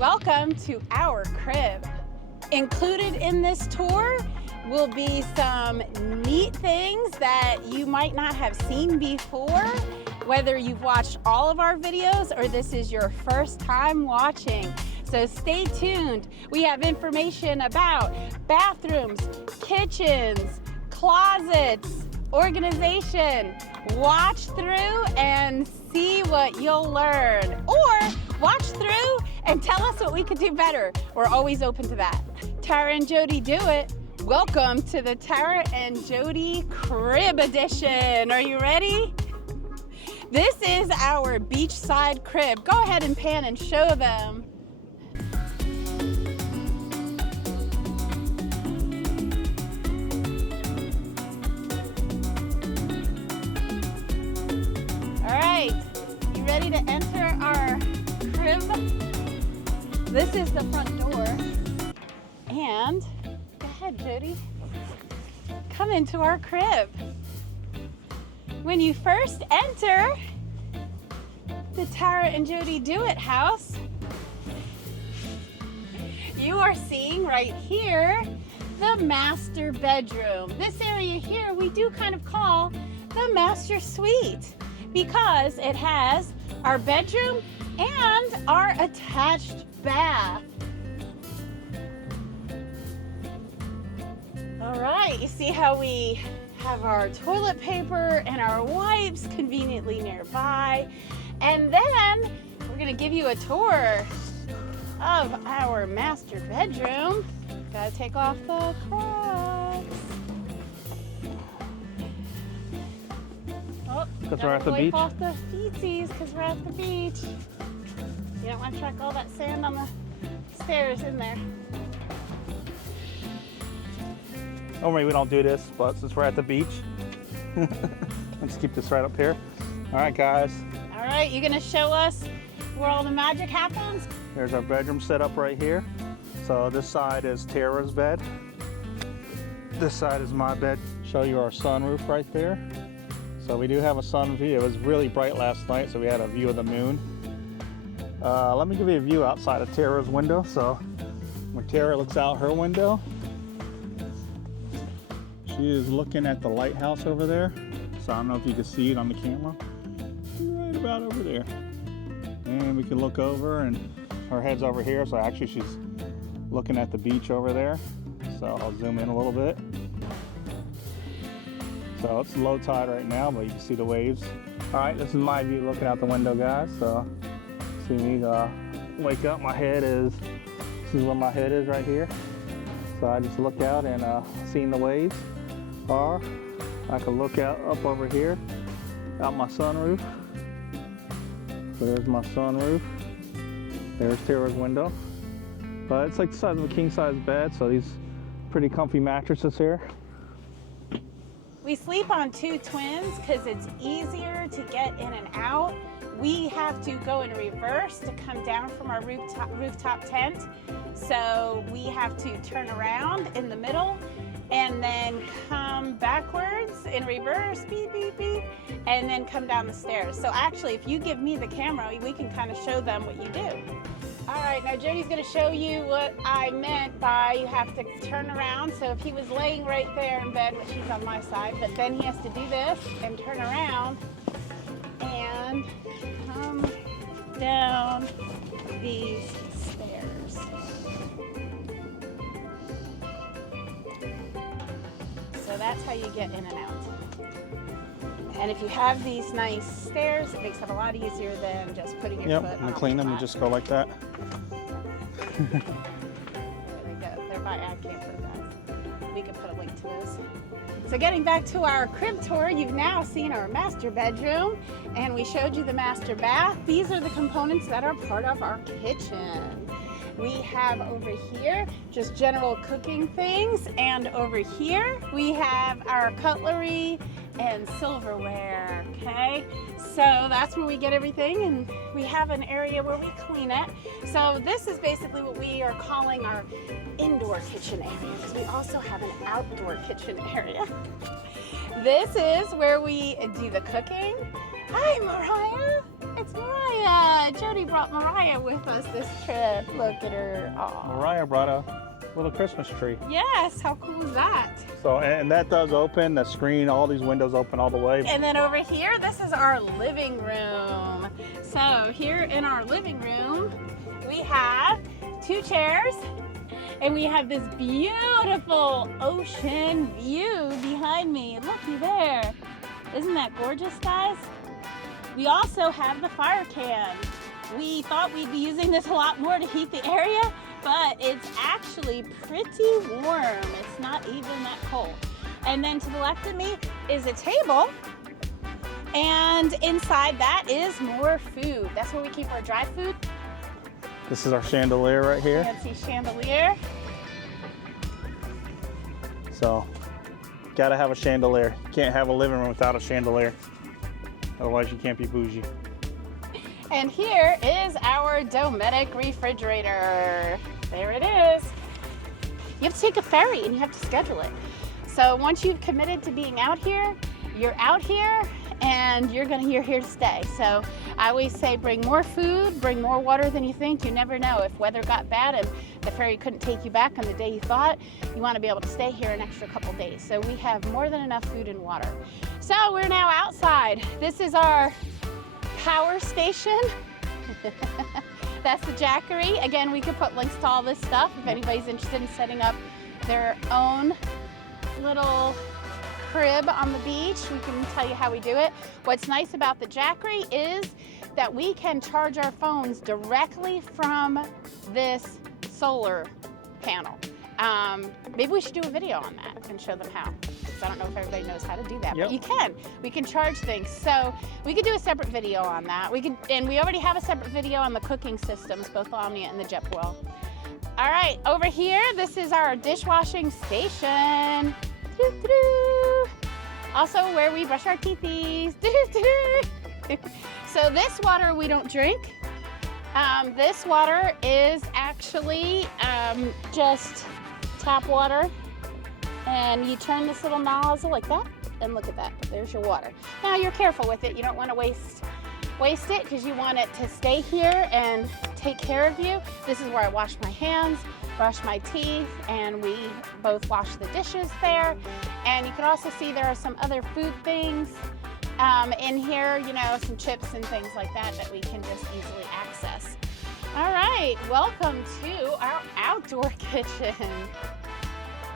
Welcome to our crib. Included in this tour will be some neat things that you might not have seen before, whether you've watched all of our videos or this is your first time watching. So stay tuned. We have information about bathrooms, kitchens, closets, organization. Watch through and see what you'll learn, or watch through and tell us what we could do better. We're always open to that. Tara and Jody do it. Welcome to the Tara and Jody Crib Edition. Are you ready? This is our beachside crib. Go ahead and pan and show them. All right, you ready to enter our crib? This is the front door. And go ahead, Jody. Come into our crib. When you first enter the Tara and Jody Do It house, you are seeing right here the master bedroom. This area here we do kind of call the master suite because it has our bedroom and our attached bath. All right, you see how we have our toilet paper and our wipes conveniently nearby. And then we're gonna give you a tour of our master bedroom. Gotta take off the Crocs. Oh, because we're at the beach. Off the feetsies because we're at the beach. You don't want to track all that sand on the stairs in there. Normally we don't do this, but since we're at the beach, let's keep this right up here. All right, guys. All right, you're gonna show us where all the magic happens? There's our bedroom set up right here. So this side is Tara's bed. This side is my bed. Show you our sunroof right there. So we do have a sun view. It was really bright last night, so we had a view of the moon. Let me give you a view outside of Tara's window. So when Tara looks out her window, she is looking at the lighthouse over there. So I don't know if you can see it on the camera. Right about over there. And we can look over and her head's over here. So actually she's looking at the beach over there. So I'll zoom in a little bit. So it's low tide right now, but you can see the waves. All right, this is my view looking out the window, guys. So see me wake up, my head is, this is where my head is right here. So I just look out and seeing the waves. Or I can look out up over here, out my sunroof. So there's my sunroof. There's Tara's window. But it's like the size of a king size bed, so these pretty comfy mattresses here. We sleep on two twins because it's easier to get in and out. We have to go in reverse to come down from our rooftop tent. So we have to turn around in the middle and then come backwards in reverse, beep, beep, beep, and then come down the stairs. So actually, if you give me the camera, we can kind of show them what you do. All right, now Jody's gonna show you what I meant by you have to turn around. So if he was laying right there in bed, which he's on my side, but then he has to do this and turn around and come down these stairs. So that's how you get in and out. And if you have these nice stairs, it makes it a lot easier than just putting your foot on. Yep, and to clean them, you just go like that. There they go. They're by iKamper, guys. We can put a link to those. So getting back to our crib tour, you've now seen our master bedroom, and we showed you the master bath. These are the components that are part of our kitchen. We have over here just general cooking things, and over here we have our cutlery and silverware, okay? So that's where we get everything, and we have an area where we clean it. So this is basically what we are calling our indoor kitchen area, because we also have an outdoor kitchen area. This is where we do the cooking. Hi, Mariah. It's Mariah. Jody brought Mariah with us this trip. Look at her. Aww. Mariah brought a little Christmas tree. Yes, how cool is that? So, and that does open, the screen, all these windows open all the way. And then over here, this is our living room. So here in our living room, we have 2 chairs and we have this beautiful ocean view behind me. Looky there. Isn't that gorgeous, guys? We also have the fire can. We thought we'd be using this a lot more to heat the area, but it's actually pretty warm. It's not even that cold. And then to the left of me is a table, and inside that is more food. That's where we keep our dry food. This is our chandelier right here. Fancy chandelier. So, gotta have a chandelier. You can't have a living room without a chandelier. Otherwise, you can't be bougie. And here is our Dometic refrigerator. There it is. You have to take a ferry and you have to schedule it. So once you've committed to being out here, you're out here and you're here to stay. So I always say bring more food, bring more water than you think. You never know if weather got bad and the ferry couldn't take you back on the day you thought. You want to be able to stay here an extra couple days. So we have more than enough food and water. So we're now outside. This is our power station. That's the Jackery. Again, we could put links to all this stuff if anybody's interested in setting up their own little crib on the beach. We can tell you how we do it. What's nice about the Jackery is that we can charge our phones directly from this solar panel. Maybe we should do a video on that and show them how. Because I don't know if everybody knows how to do that, Yep. but you can. We can charge things. So we could do a separate video on that. And we already have a separate video on the cooking systems, both Omnia and the JetBoil. All right, over here, this is our dishwashing station. Doo-doo-doo. Also where we brush our teethies. Doo-doo-doo. So this water we don't drink. This water is actually just tap water, and you turn this little nozzle like that, and look at that, there's your water. Now you're careful with it. You don't want to waste it because you want it to stay here and take care of you. This is where I wash my hands, brush my teeth, and we both wash the dishes there. And you can also see there are some other food things in here, you know, some chips and things like that that we can just easily access. All right, welcome to our outdoor kitchen.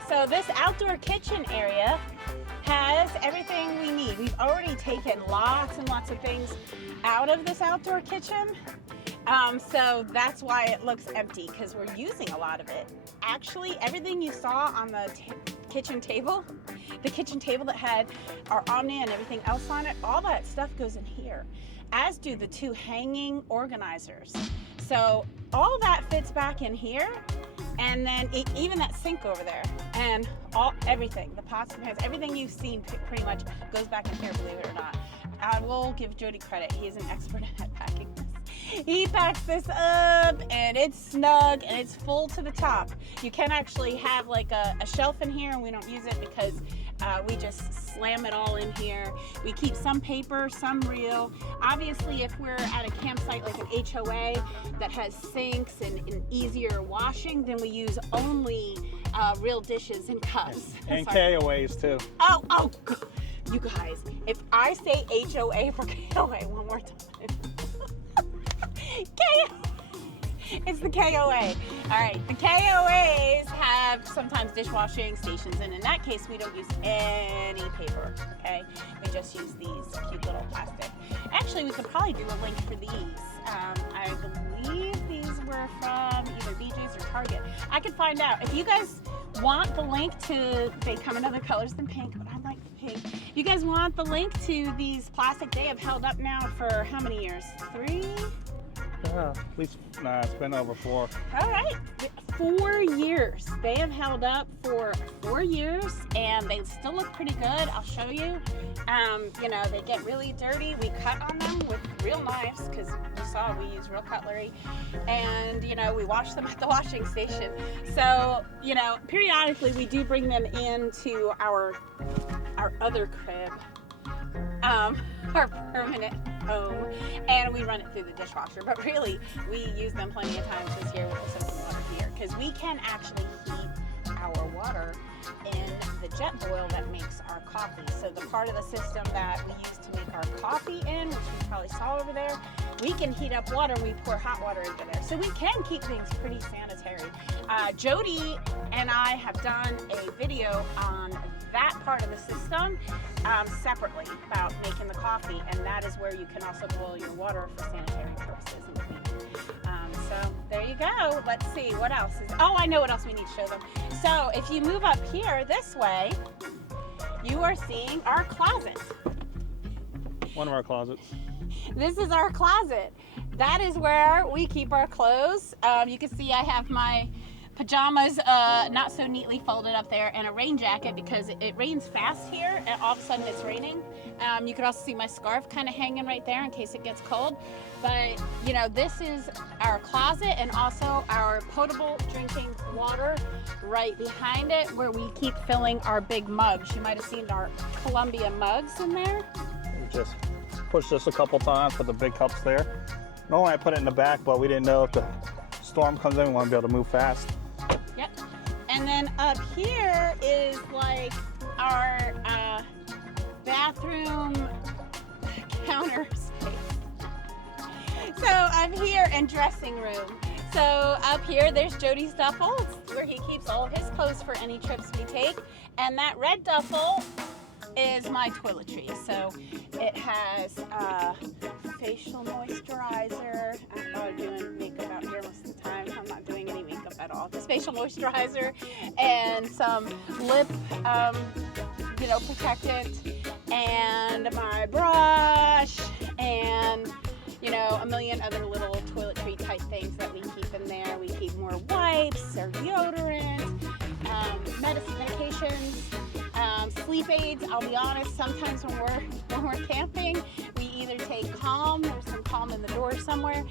So this outdoor kitchen area has everything we need. We've already taken lots and lots of things out of this outdoor kitchen. So that's why it looks empty, because we're using a lot of it. Actually, everything you saw on the kitchen table, the kitchen table that had our Omnia and everything else on it, all that stuff goes in here, as do the 2 hanging organizers. So all that fits back in here, and then even that sink over there, and everything, the pots and pans, everything you've seen pretty much goes back in here, believe it or not. I will give Jody credit. He is an expert at packing this. He packs this up, and it's snug, and it's full to the top. You can actually have like a shelf in here, and we don't use it because we just slam it all in here. We keep some paper, some real. Obviously, if we're at a campsite like an HOA that has sinks and easier washing, then we use only real dishes and cups. And KOAs too. Oh, you guys, if I say HOA for KOA one more time. It's the KOA. All right, the KOAs have sometimes dishwashing stations, and in that case, we don't use any paper, okay? We just use these cute little plastic. Actually, we could probably do a link for these. I believe these were from either BJ's or Target. I could find out. If you guys want the link to, they come in other colors than pink, but I like the pink. You guys want the link to these plastic? They have held up now for how many years? 3? At least, nah, it's been over 4. All right, 4 years. They have held up for 4 years, and they still look pretty good. I'll show you. You know, they get really dirty. We cut on them with real knives because you saw we use real cutlery, and you know, we wash them at the washing station. So, you know, periodically we do bring them into our other crib. our permanent home, and we run it through the dishwasher. But really, we use them plenty of times this year with the soapy water here, because we can actually heat our water in the jet boil that makes our coffee. So the part of the system that we use to make our coffee in, which you probably saw over there, we can heat up water and we pour hot water into there. So we can keep things pretty sanitary. Jody and I have done a video on that part of the system separately about making the coffee, and that is where you can also boil your water for sanitary purposes and cleaning. So there you go. Let's see what else is. Oh, I know what else we need to show them. So if you move up here this way, you are seeing our closet. One of our closets. This is our closet. That is where we keep our clothes. You can see I have my pajamas not so neatly folded up there, and a rain jacket because it rains fast here and all of a sudden it's raining. You can also see my scarf kind of hanging right there in case it gets cold. But you know, this is our closet and also our potable drinking water right behind it, where we keep filling our big mugs. You might have seen our Columbia mugs in there. We just pushed this a couple times, put the big cups there. Normally I put it in the back, but we didn't know if the storm comes in, we want to be able to move fast. Yep. And then up here is like our bathroom counter space. So up here, and dressing room. So up here, there's Jody's duffel. It's where he keeps all of his clothes for any trips we take. And that red duffel is my toiletries. So it has facial moisturizer. I'm probably doing makeup out here most of the time. I'm not doing any makeup at all. Just facial moisturizer and some lip, protectant, and my brush, and a million other little toiletry type things that we keep in there. We keep more wipes or deodorant, medications, sleep aids. I'll be honest, sometimes when we're camping, we either take Calm, there's some Calm in the door somewhere.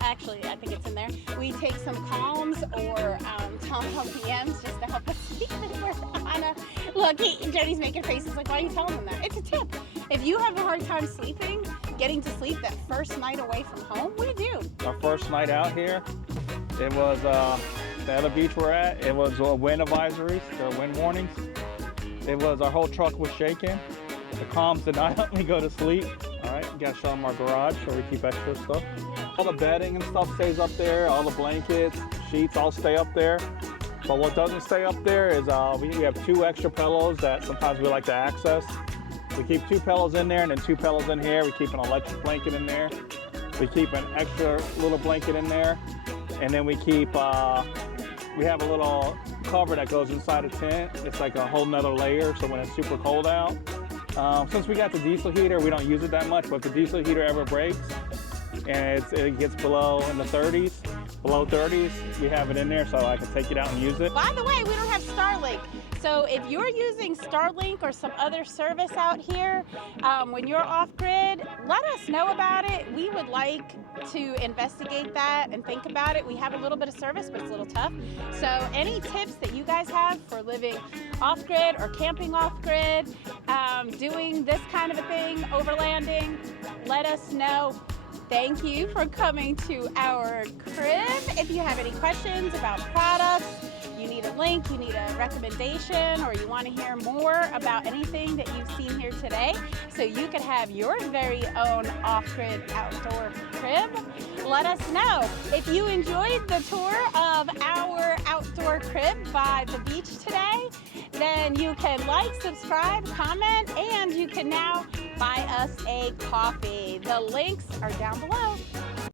Actually, I think it's in there. We take some Calms or Tom PMs just to help us sleep when we're on a... Look, Jody's making faces like, why are you telling them that? It's a tip. If you have a hard time sleeping, getting to sleep that first night away from home, what do you do? Our first night out here, it was the other beach we're at. It was wind advisories, or wind warnings. It was, our whole truck was shaking. The Calms did not help me go to sleep. All right, you gotta show them our garage where we keep extra stuff. All the bedding and stuff stays up there. All the blankets, sheets, all stay up there. But what doesn't stay up there is we have 2 extra pillows that sometimes we like to access. We keep 2 pillows in there and then 2 pillows in here. We keep an electric blanket in there. We keep an extra little blanket in there. And then we keep, we have a little cover that goes inside a tent. It's like a whole nother layer, so when it's super cold out. Since we got the diesel heater, we don't use it that much, but if the diesel heater ever breaks and it gets below in the 30s, below 30s, we have it in there so I can take it out and use it. By the way, we don't have Starlink. So if you're using Starlink or some other service out here, when you're off-grid, let us know about it. We would like to investigate that and think about it. We have a little bit of service, but it's a little tough. So any tips that you guys have for living off-grid or camping off-grid, doing this kind of a thing, overlanding, let us know. Thank you for coming to our crib. If you have any questions about products, you need a link, you need a recommendation, or you want to hear more about anything that you've seen here today, so you can have your very own off-grid outdoor crib, let us know. If you enjoyed the tour of our outdoor crib by the beach today, then you can like, subscribe, comment, and you can now buy us a coffee. The links are down below.